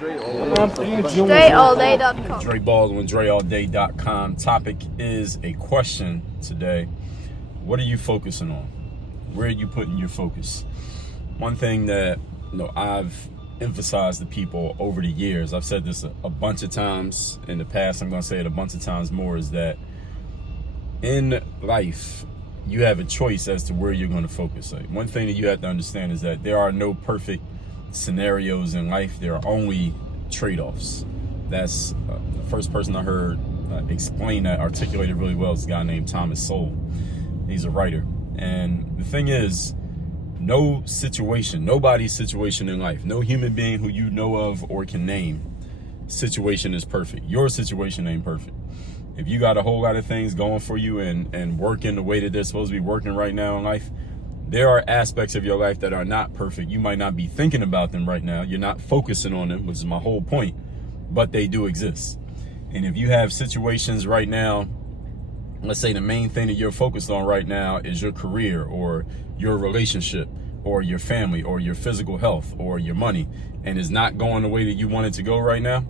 DreAllDay.com. Dre Baldwin, DreAllDay.com. Topic is a question today. What are you focusing on? Where are you putting your focus? One thing that I've emphasized to people over the years, I've said this a bunch of times in the past, I'm going to say it a bunch of times more, is that in life, you have a choice as to where you're going to focus. Like, one thing that you have to understand is that there are no perfect scenarios in life. There are only trade-offs. That's the first person I heard explain that, articulate it really well, is a guy named Thomas Sowell. He's a writer. And the thing is, no situation, nobody's situation in life, no human being who you know of or can name, situation is perfect. Your situation ain't perfect. If you got a whole lot of things going for you and working the way that they're supposed to be working right now in life, there are aspects of your life that are not perfect. You might not be thinking about them right now. You're not focusing on them, which is my whole point, but they do exist. And if you have situations right now, let's say the main thing that you're focused on right now is your career or your relationship or your family or your physical health or your money, and it's not going the way that you want it to go right now,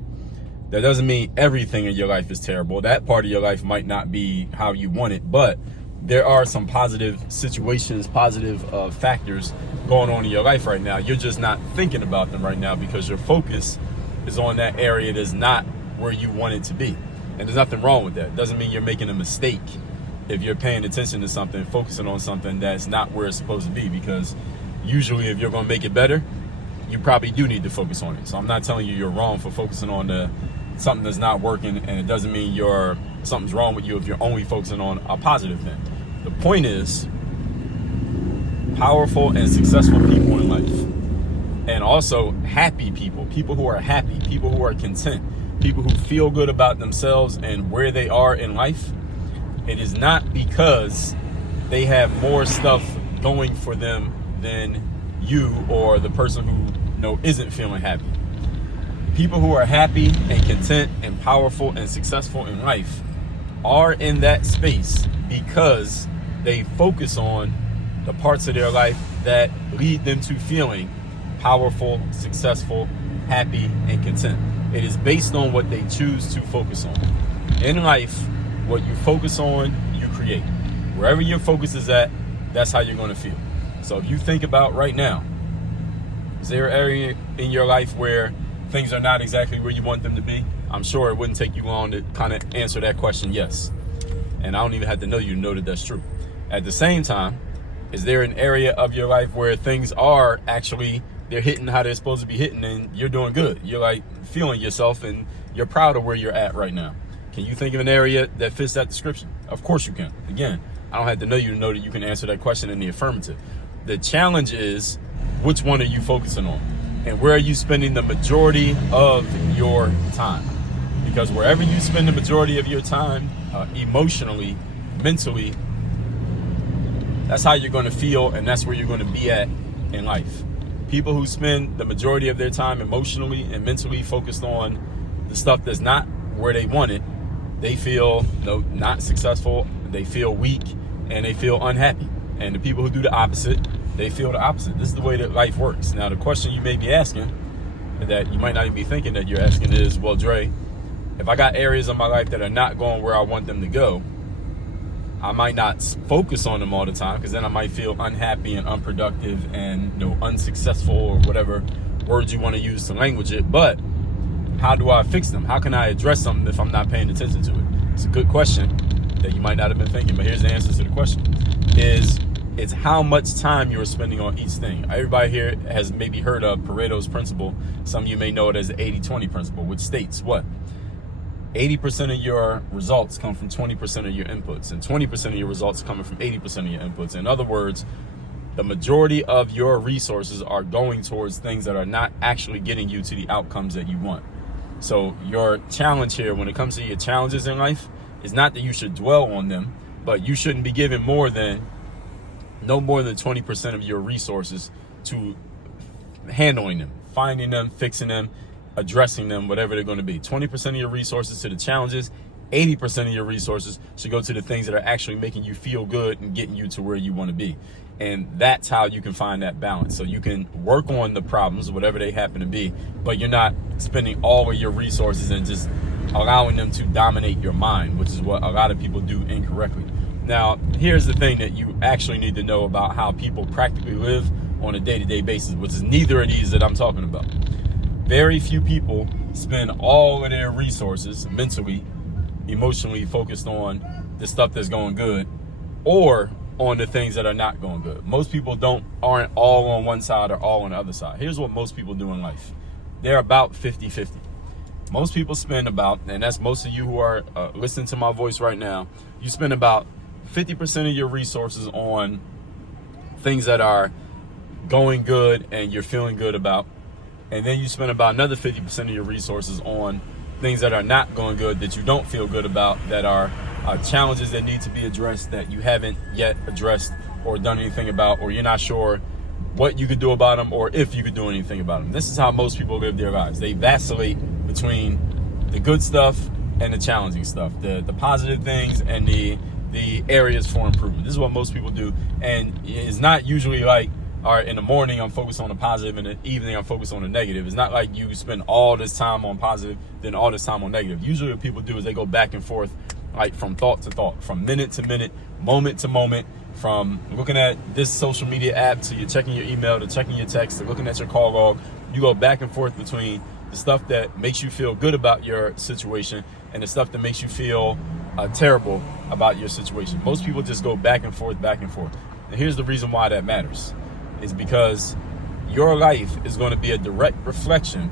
that doesn't mean everything in your life is terrible. That part of your life might not be how you want it, but there are some positive situations, positive factors going on in your life right now. You're just not thinking about them right now because your focus is on that area that's not where you want it to be. And there's nothing wrong with that. It doesn't mean you're making a mistake if you're paying attention to something, focusing on something that's not where it's supposed to be, because usually if you're going to make it better, you probably do need to focus on it. So I'm not telling you you're wrong for focusing on something that's not working, and it doesn't mean something's wrong with you if you're only focusing on a positive thing. The point is, powerful and successful people in life, and also happy people who are happy, people who are content, people who feel good about themselves and where they are in life, it is not because they have more stuff going for them than you or the person who isn't feeling happy. People who are happy and content and powerful and successful in life are in that space because they focus on the parts of their life that lead them to feeling powerful, successful, happy, and content. It is based on what they choose to focus on. In life, what you focus on, you create. Wherever your focus is at, that's how you're going to feel. So if you think about right now, is there an area in your life where things are not exactly where you want them to be? I'm sure it wouldn't take you long to kind of answer that question, yes. And I don't even have to know you to know that that's true. At the same time, is there an area of your life where things are actually, they're hitting how they're supposed to be hitting and you're doing good? You're like feeling yourself and you're proud of where you're at right now. Can you think of an area that fits that description? Of course you can. Again, I don't have to know you to know that you can answer that question in the affirmative. The challenge is, which one are you focusing on? And where are you spending the majority of your time? Because wherever you spend the majority of your time, emotionally, mentally, that's how you're going to feel, and that's where you're going to be at in life. People who spend the majority of their time emotionally and mentally focused on the stuff that's not where they want it, they feel not successful, they feel weak, and they feel unhappy. And the people who do the opposite, they feel the opposite. This is the way that life works. Now, the question you may be asking, that you might not even be thinking that you're asking, is, well, Dre, if I got areas of my life that are not going where I want them to go, I might not focus on them all the time, because then I might feel unhappy and unproductive and unsuccessful, or whatever words you want to use to language it. But how do I fix them? How can I address something if I'm not paying attention to it? It's a good question that you might not have been thinking, but here's the answer to the question. It's how much time you're spending on each thing. Everybody here has maybe heard of Pareto's principle. Some of you may know it as the 80-20 principle, which states what? 80% of your results come from 20% of your inputs, and 20% of your results coming from 80% of your inputs. In other words, the majority of your resources are going towards things that are not actually getting you to the outcomes that you want. So your challenge here, when it comes to your challenges in life, is not that you should dwell on them, but you shouldn't be given no more than 20% of your resources to handling them, finding them, fixing them, addressing them, whatever they're going to be. 20% of your resources to the challenges, 80% of your resources should go to the things that are actually making you feel good and getting you to where you want to be. And that's how you can find that balance. So you can work on the problems, whatever they happen to be, but you're not spending all of your resources and just allowing them to dominate your mind, which is what a lot of people do incorrectly. Now, here's the thing that you actually need to know about how people practically live on a day-to-day basis, which is neither of these that I'm talking about. Very few people spend all of their resources mentally, emotionally focused on the stuff that's going good or on the things that are not going good. Most people aren't all on one side or all on the other side. Here's what most people do in life. They're about 50-50. Most people spend about, and that's most of you who are listening to my voice right now, you spend about 50% of your resources on things that are going good and you're feeling good about. And then you spend about another 50% of your resources on things that are not going good, that you don't feel good about, that are challenges that need to be addressed that you haven't yet addressed or done anything about, or you're not sure what you could do about them or if you could do anything about them. This is how most people live their lives. They vacillate between the good stuff and the challenging stuff, the positive things and the areas for improvement. This is what most people do. And it's not usually like, all right, in the morning I'm focused on the positive, in the evening I'm focused on the negative. It's not like you spend all this time on positive, then all this time on negative. Usually what people do is they go back and forth, like from thought to thought, from minute to minute, moment to moment, from looking at this social media app to you're checking your email to checking your text to looking at your call log. You go back and forth between the stuff that makes you feel good about your situation and the stuff that makes you feel terrible about your situation. Most people just go back and forth, back and forth. And here's the reason why that matters. Is because your life is going to be a direct reflection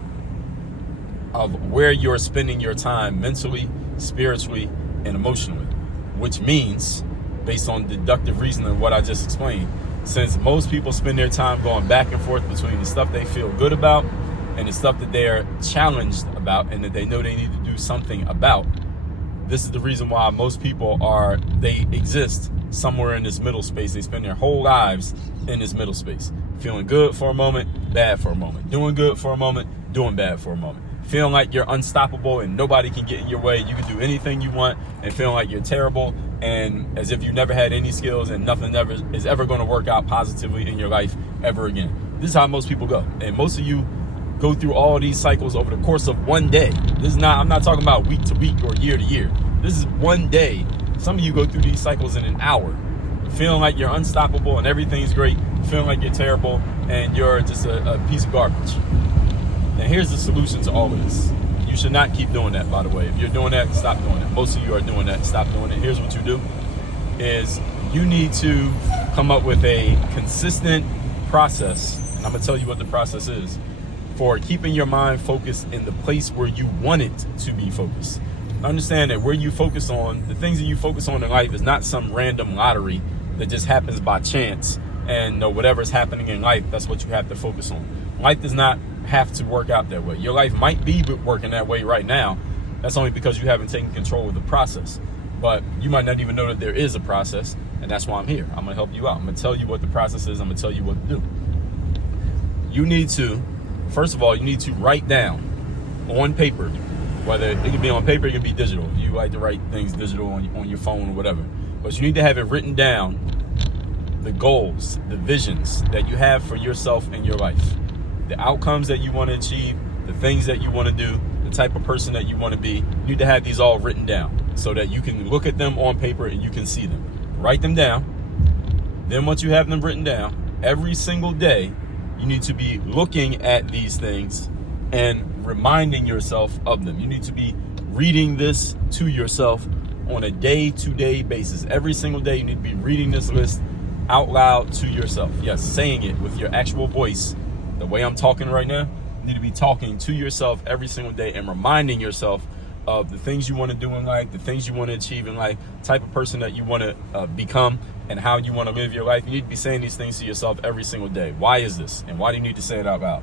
of where you're spending your time mentally, spiritually, and emotionally, which means, based on deductive reasoning of what I just explained, since most people spend their time going back and forth between the stuff they feel good about and the stuff that they're challenged about and that they know they need to do something about, this is the reason why most people they exist somewhere in this middle space. They spend their whole lives in this middle space, feeling good for a moment, bad for a moment, doing good for a moment, doing bad for a moment, feeling like you're unstoppable and nobody can get in your way, you can do anything you want, and feeling like you're terrible and as if you never had any skills and nothing is ever going to work out positively in your life ever again. This is how most people go, and most of you go through all these cycles over the course of one day. I'm not talking about week to week or year to year. This is one day. Some of you go through these cycles in an hour, feeling like you're unstoppable and everything's great, feeling like you're terrible and you're just a piece of garbage. Now here's the solution to all of this. You should not keep doing that, by the way. If you're doing that, stop doing it. Most of you are doing that, stop doing it. Here's what you do, is you need to come up with a consistent process, and I'm gonna tell you what the process is, for keeping your mind focused in the place where you want it to be focused. Understand that where you focus on, the things that you focus on in life is not some random lottery that just happens by chance, and whatever's happening in life, that's what you have to focus on. Life does not have to work out that way. Your life might be working that way right now. That's only because you haven't taken control of the process. But you might not even know that there is a process, and that's why I'm here. I'm gonna help you out. I'm gonna tell you what the process is. I'm gonna tell you what to do. You need to, first of all, you need to write down on paper, whether it can be on paper, it can be digital. You like to write things digital on your phone or whatever. But you need to have it written down, the goals, the visions that you have for yourself and your life, the outcomes that you want to achieve, the things that you want to do, the type of person that you want to be. You need to have these all written down so that you can look at them on paper and you can see them. Write them down. Then once you have them written down, every single day, you need to be looking at these things and reminding yourself of them. You need to be reading this to yourself on a day-to-day basis. Every single day, you need to be reading this list out loud to yourself. Yes, saying it with your actual voice. The way I'm talking right now, you need to be talking to yourself every single day and reminding yourself of the things you want to do in life, the things you want to achieve in life, type of person that you want to become, and how you want to live your life. You need to be saying these things to yourself every single day. Why is this? And why do you need to say it out loud?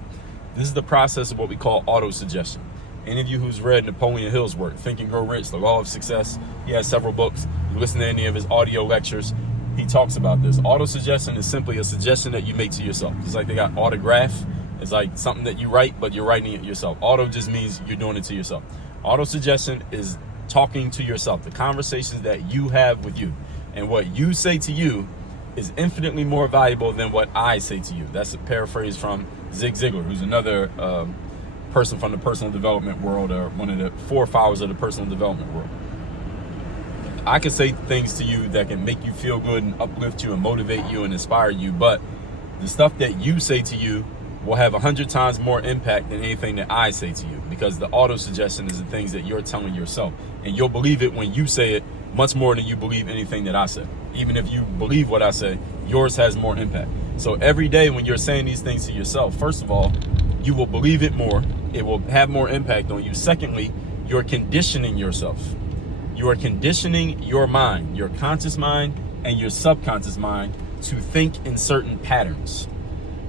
This is the process of what we call autosuggestion. Any of you who's read Napoleon Hill's work, Think and Grow Rich, The Law of Success, he has several books. You listen to any of his audio lectures, he talks about this. Autosuggestion is simply a suggestion that you make to yourself. It's like they got autograph. It's like something that you write, but you're writing it yourself. Auto just means you're doing it to yourself. Autosuggestion is talking to yourself, the conversations that you have with you. And what you say to you is infinitely more valuable than what I say to you. That's a paraphrase from Zig Ziglar, who's another person from the personal development world, or one of the forefathers of the personal development world. I can say things to you that can make you feel good and uplift you and motivate you and inspire you, but the stuff that you say to you will have 100 times more impact than anything that I say to you, because the autosuggestion is the things that you're telling yourself, and you'll believe it when you say it much more than you believe anything that I say. Even if you believe what I say, yours has more impact. So every day when you're saying these things to yourself, first of all, you will believe it more. It will have more impact on you. Secondly, you're conditioning yourself. You are conditioning your mind, your conscious mind and your subconscious mind, to think in certain patterns.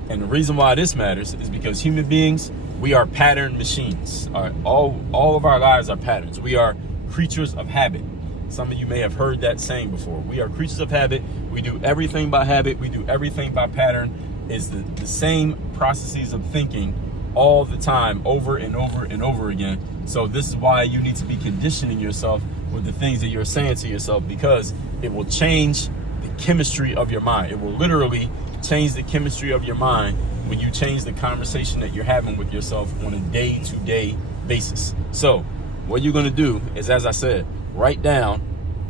And the reason why this matters is because human beings, we are pattern machines. All of our lives are patterns. We are creatures of habit. Some of you may have heard that saying before. We are creatures of habit. We do everything by habit. We do everything by pattern. It's the same processes of thinking all the time, over and over and over again. So this is why you need to be conditioning yourself with the things that you're saying to yourself, because it will change the chemistry of your mind. It will literally change the chemistry of your mind when you change the conversation that you're having with yourself on a day-to-day basis. So what you're going to do is, as I said, write down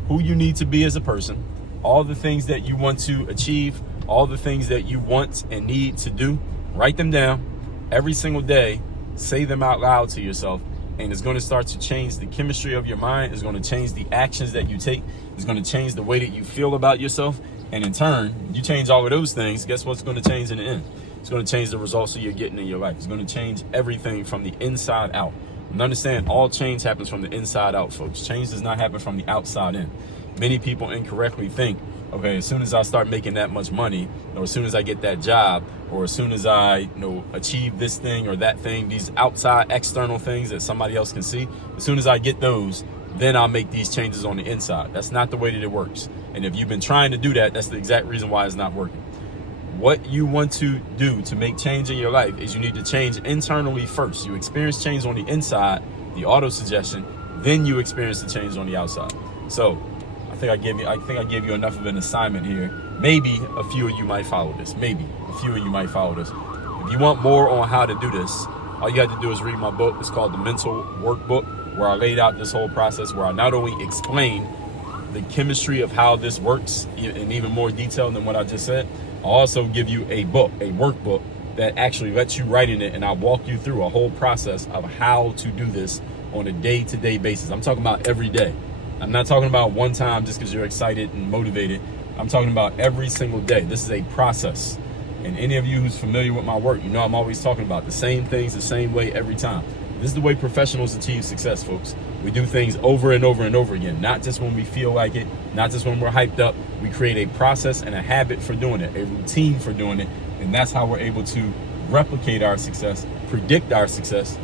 who you need to be as a person, all the things that you want to achieve, all the things that you want and need to do. Write them down every single day. Say them out loud to yourself, and it's going to start to change the chemistry of your mind. It's going to change the actions that you take. It's going to change the way that you feel about yourself. And in turn, you change all of those things, guess what's going to change in the end? It's going to change the results that you're getting in your life. It's going to change everything from the inside out. And understand, all change happens from the inside out, folks. Change does not happen from the outside in. Many people incorrectly think, okay, as soon as I start making that much money, or as soon as I get that job, or as soon as I achieve this thing or that thing, these outside external things that somebody else can see, as soon as I get those, then I'll make these changes on the inside. That's not the way that it works. And if you've been trying to do that, that's the exact reason why it's not working. What you want to do to make change in your life is you need to change internally first. You experience change on the inside, the autosuggestion, then you experience the change on the outside. So I think I gave you enough of an assignment here. Maybe a few of you might follow this. Maybe a few of you might follow this. If you want more on how to do this, all you have to do is read my book. It's called The Mental Workbook, where I laid out this whole process, where I not only explain the chemistry of how this works in even more detail than what I just said, I'll also give you a book, a workbook that actually lets you write in it, and I'll walk you through a whole process of how to do this on a day-to-day basis. I'm talking about every day. I'm not talking about one time just because you're excited and motivated. I'm talking about every single day. This is a process. And any of you who's familiar with my work, you know I'm always talking about the same things the same way every time. This is the way professionals achieve success, folks. We do things over and over and over again, not just when we feel like it, not just when we're hyped up. We create a process and a habit for doing it, a routine for doing it, and that's how we're able to replicate our success, predict our success,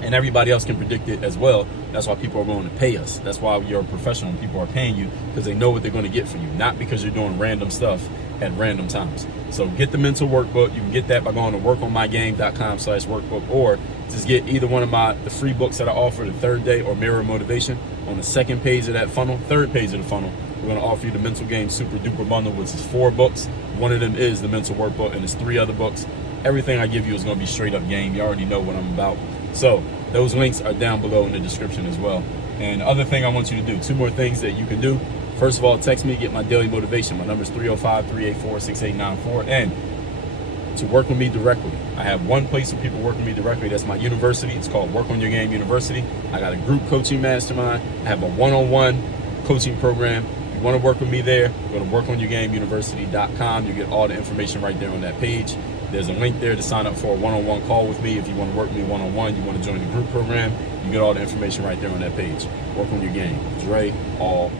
and everybody else can predict it as well. That's why people are willing to pay us. That's why you're a professional and people are paying you, because they know what they're going to get from you, not because you're doing random stuff at random times. So get the mental workbook. You can get that by going to workonmygame.com/workbook, or just get either one of the free books that I offer, the Third Day or Mirror Motivation. On the second page of that funnel, third page of the funnel, we're going to offer you the Mental Game Super Duper Bundle, which is 4 books. One of them is the mental workbook, and it's 3 other books. Everything I give you is going to be straight up game. You already know what I'm about. So those links are down below in the description as well. And the other thing I want you to do, 2 more things that you can do. First of all, text me, get my daily motivation. My number is 305-384-6894. And to work with me directly, I have one place where people work with me directly. That's my university. It's called Work on Your Game University. I got a group coaching mastermind. I have a one-on-one coaching program. If you want to work with me there, go to workonyourgameuniversity.com. You get all the information right there on that page. There's a link there to sign up for a one-on-one call with me. If you want to work with me one-on-one, you want to join the group program, you get all the information right there on that page. Work on your game. Dre, all